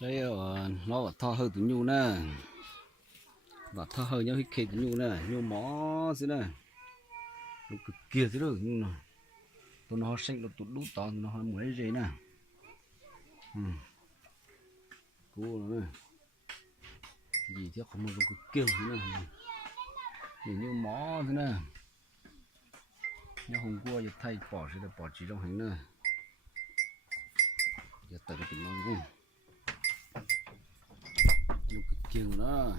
Xây ở nó thọ hơi tụi nhu nè, và thọ hơi nhau hít kẹt tụi nhu nè, nhu mỏ thế nè, nó cực kia thế rồi nhu nè, tụi nó xanh nó tụt đút to nó hơi muối gì nè, cú nó nè, gì thế không có cực kia thế nè, nhìn nhu mỏ thế nè, nhau hôm qua giờ thay bỏ sẽ là bỏ chỉ trong hành nè, giờ tận tụi nó luôn, nhu cực kia đó.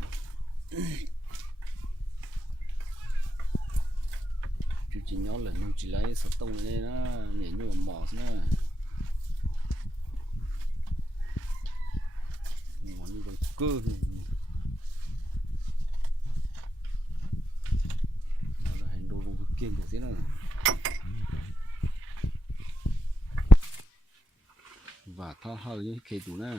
Chú chỉ nhớ là nó chỉ lấy sợi tông này nó nhảy như mỏ nữa, mỏ như con cơ nó là hành đồ luôn kiêng được thế nào và thao hơi như cái tủ nè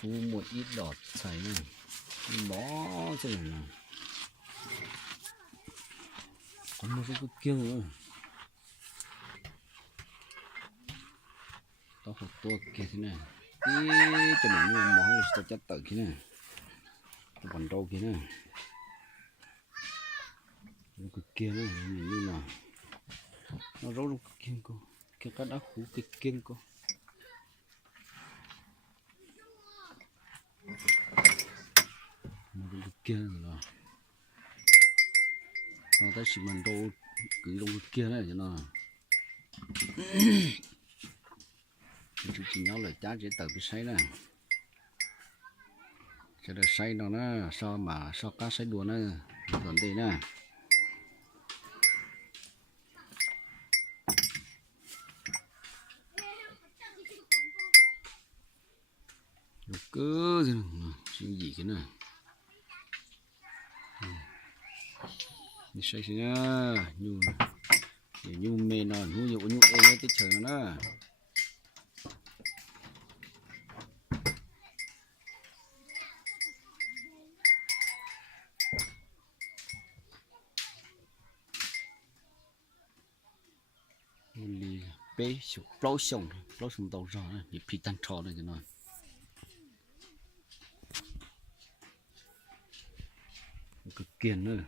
thu một ít đọt xài nè bó cho này nè có một cái kiêng nữa tao học tua kia thế này tí cho mình như món này tao chắc tự kia nè tao còn trâu kia nè cái kia nữa nhìn như nào nó rốt trong cái kiêng cô cái cá đá khú cái kiêng cô một cái kia rồi nó tới xịt mình đâu cứ trong cái kia này cho nó chú chỉ nhớ là chá chỉ từ cái sấy này cho được sấy nó so mà so cá sấy đùa nó còn đây nè cứ chuyện gì cái này sấy xí nha nhu mê nó nhu e nó tích chờ nó li bé sụp lỗ sông tàu rồi thì phi tan trò này cho nó cực kiền nữa